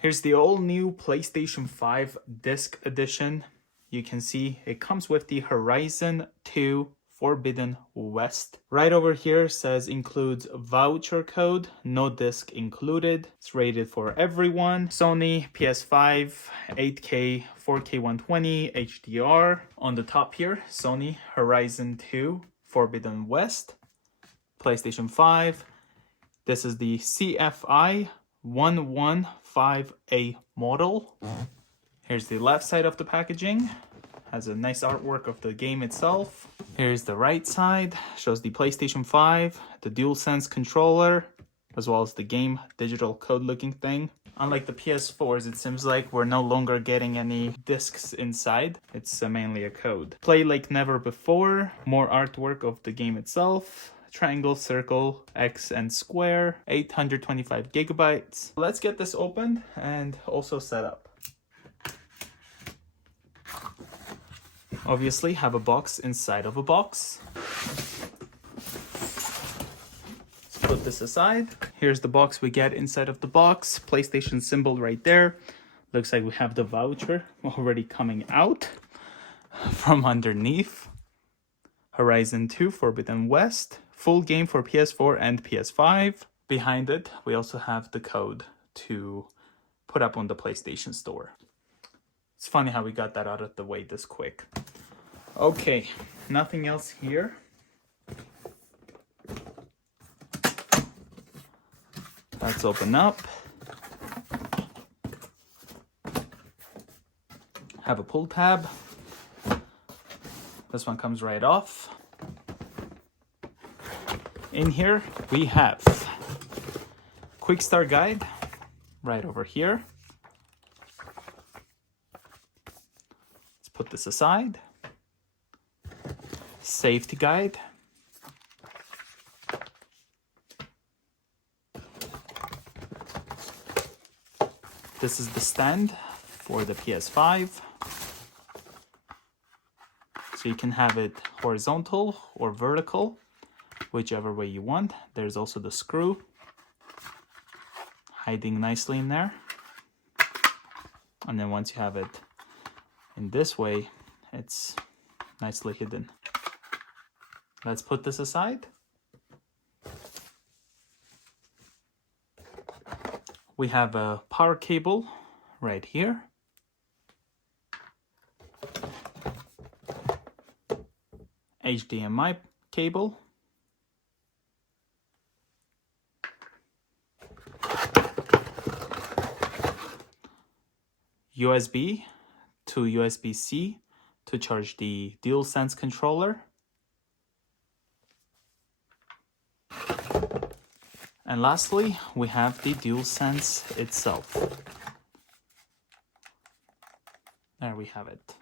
Here's the all new PlayStation 5 Disc Edition. You can see it comes with the Horizon 2 Forbidden West. Right over here says includes voucher code, no disc included. It's rated for everyone. Sony, PS5, 8K, 4K 120, HDR. On the top here, Sony Horizon 2 Forbidden West. PlayStation 5. This is the CFI 115A model. Here's the left side of the packaging. Has a nice artwork of the game itself. Here's the right side. Shows the PlayStation 5, the DualSense controller, as well as the game digital code looking thing. Unlike the PS4s, it seems like we're no longer getting any discs inside. It's mainly a code. Play like never before. More artwork of the game itself. Triangle, circle, X, and square. 825 gigabytes. Let's get this opened and also set up. Obviously, have a box inside of a box. Let's put this aside. Here's the box we get inside of the box. PlayStation symbol right there. Looks like we have the voucher already coming out from underneath. Horizon 2 Forbidden West. Full game for PS4 and PS5. Behind it, we also have the code to put up on the PlayStation Store. It's funny how we got that out of the way this quick. Okay, nothing else here. Let's open up. Have a pull tab. This one comes right off. In here, we have quick start guide right over here. Put this aside. Safety guide. This is the stand for the PS5. So you can have it horizontal or vertical, whichever way you want. There's also the screw hiding nicely in there. And then once you have it in this way, it's nicely hidden. Let's put this aside. We have a power cable right here. HDMI cable. USB to USB-C to charge the DualSense controller. And lastly, we have the DualSense itself. There we have it.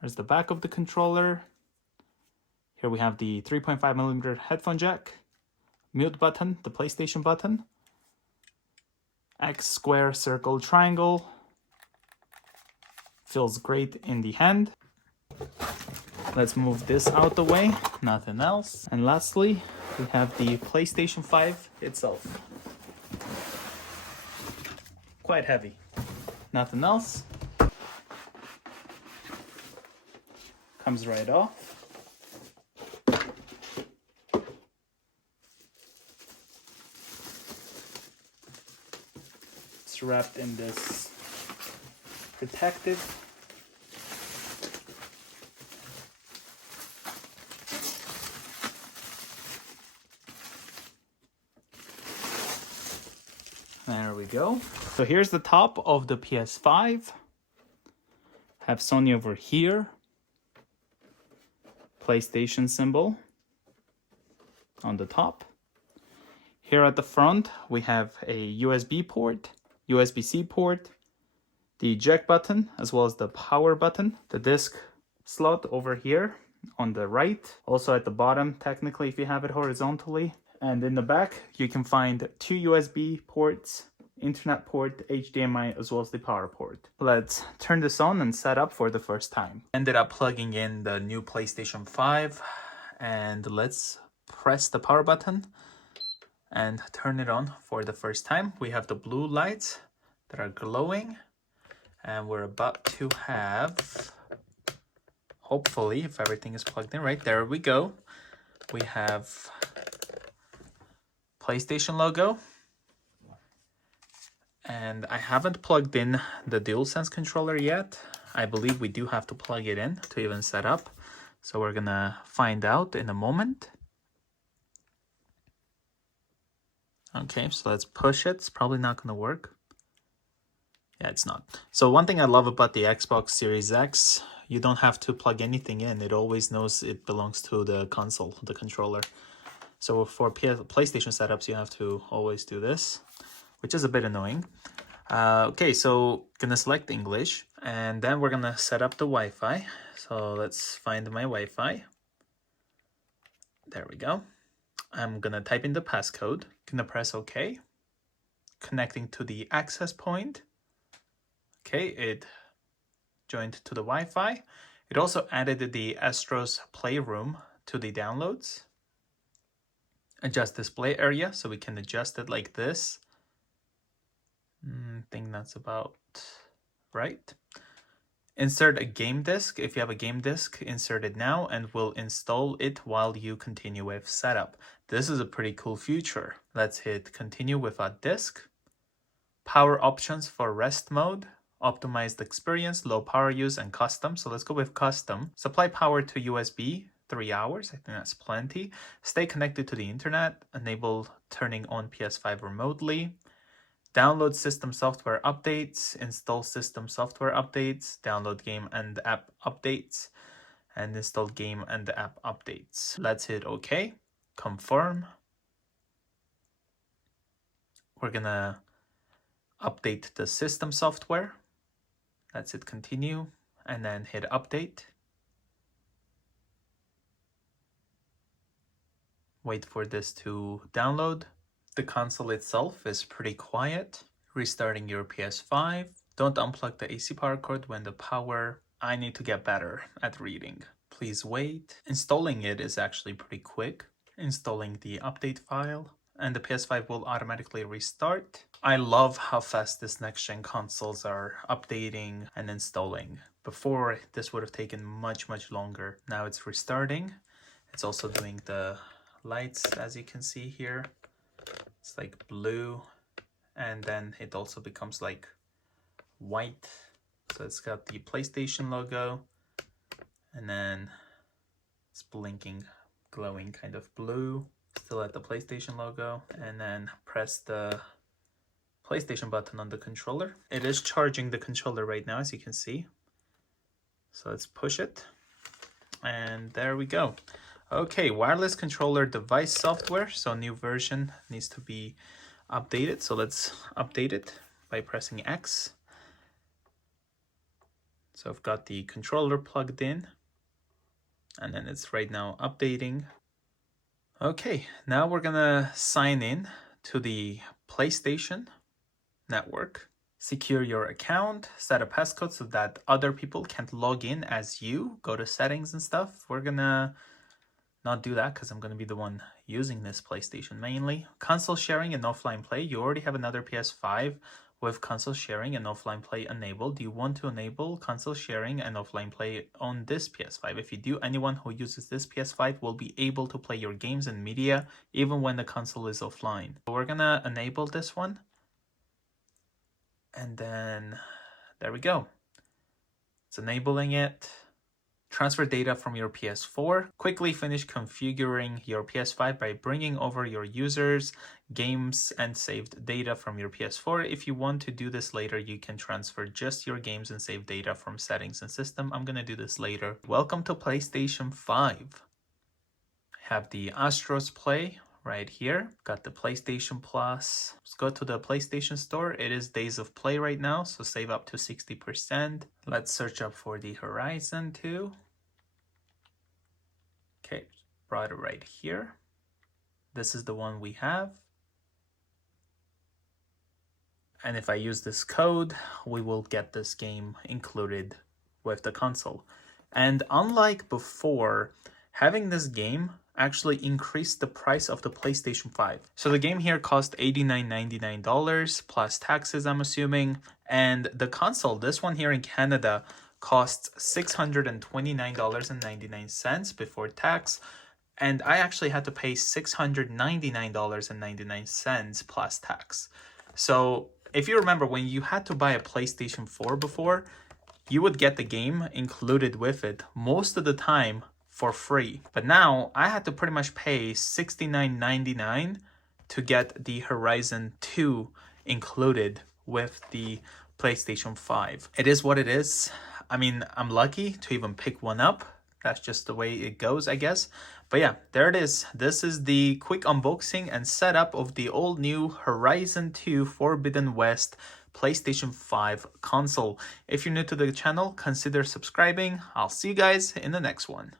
There's the back of the controller. Here we have the 3.5mm headphone jack, mute button, the PlayStation button, X, square, circle, triangle. Feels great in the hand. Let's move this out the way, nothing else. And lastly, we have the PlayStation 5 itself. Quite heavy. Nothing else. Comes right off. It's wrapped in this protective There we go. So here's the top of the PS5. Have Sony over here. PlayStation symbol on the top. Here at the front, we have a USB port, USB-C port, the eject button, as well as the power button, the disc slot over here on the right. Also at the bottom, technically, if you have it horizontally. And in the back, you can find 2 USB ports, internet port, HDMI, as well as the power port. Let's turn this on and set up for the first time. Ended up plugging in the new PlayStation 5 and let's press the power button and turn it on for the first time. We have the blue lights that are glowing, and we're about to have, hopefully, if everything is plugged in right, there we go. We have PlayStation logo, and I haven't plugged in the DualSense controller yet. I believe we do have to plug it in to even set up, so we're gonna find out in a moment. Okay, so let's push it. It's probably not gonna work. Yeah, it's not. So one thing I love about the Xbox Series X, you don't have to plug anything in. It always knows it belongs to the console, the controller. So for PlayStation setups, you have to always do this, which is a bit annoying. Okay, so gonna select English, and then we're gonna set up the Wi-Fi. So let's find my Wi-Fi. There we go. I'm gonna type in the passcode. Gonna press OK. Connecting to the access point. Okay, it joined to the Wi-Fi. It also added the Astros Playroom to the downloads. Adjust display area, so we can adjust it like this. I think that's about right. Insert a game disk. If you have a game disk, insert it now and we'll install it while you continue with setup. This is a pretty cool feature. Let's hit continue without disk. Power options for rest mode, optimized experience, low power use, and custom. So let's go with custom. Supply power to USB, 3 hours. I think that's plenty. Stay connected to the internet. Enable turning on PS5 remotely. Download system software updates, install system software updates, download game and app updates, and install game and app updates. Let's hit OK, confirm. We're gonna update the system software. Let's hit continue and then hit update. Wait for this to download. The console itself is pretty quiet. Restarting your PS5. Don't unplug the AC power cord when the power. I need to get better at reading. Please wait. Installing it is actually pretty quick. Installing the update file. And the PS5 will automatically restart. I love how fast this next-gen consoles are updating and installing. Before, this would have taken much longer. Now it's restarting. It's also doing the lights, as you can see here. It's like blue, and then it also becomes like white. So it's got the PlayStation logo, and then it's blinking, glowing kind of blue. Still at the PlayStation logo, and then press the PlayStation button on the controller. It is charging the controller right now, as you can see. So let's push it, and there we go. Okay, wireless controller device software. So new version needs to be updated. So let's update it by pressing X. So I've got the controller plugged in, and then it's right now updating. Okay, now we're gonna sign in to the PlayStation network. Secure your account, set a passcode so that other people can't log in as you. Go to settings and stuff. We're gonna not do that because I'm going to be the one using this PlayStation mainly. Console sharing and offline play. You already have another PS5 with console sharing and offline play enabled. Do you want to enable console sharing and offline play on this PS5? If you do, anyone who uses this PS5 will be able to play your games and media even when the console is offline. So we're going to enable this one. And then there we go. It's enabling it. Transfer data from your PS4. Quickly finish configuring your PS5 by bringing over your users, games, and saved data from your PS4. If you want to do this later, you can transfer just your games and save data from settings and system. I'm gonna do this later. Welcome to PlayStation 5. Have the Astros Play right here. Got the PlayStation Plus. Let's go to the PlayStation Store. It is days of play right now, so save up to 60%. Let's search up for the Horizon 2. Okay, brought it right here. This is the one we have. And if I use this code, we will get this game included with the console. And unlike before, having this game actually increased the price of the PlayStation 5. So the game here cost $89.99 plus taxes, I'm assuming. And the console, this one here in Canada, costs $629.99 before tax. And I actually had to pay $699.99 plus tax. So if you remember, when you had to buy a PlayStation 4 before, you would get the game included with it most of the time for free. But now I had to pretty much pay $69.99 to get the Horizon 2 included with the PlayStation 5. It is what it is. I mean, I'm lucky to even pick one up. That's just the way it goes, I guess. But yeah, there it is. This is the quick unboxing and setup of the all new Horizon 2 Forbidden West PlayStation 5 console. If you're new to the channel, consider subscribing. I'll see you guys in the next one.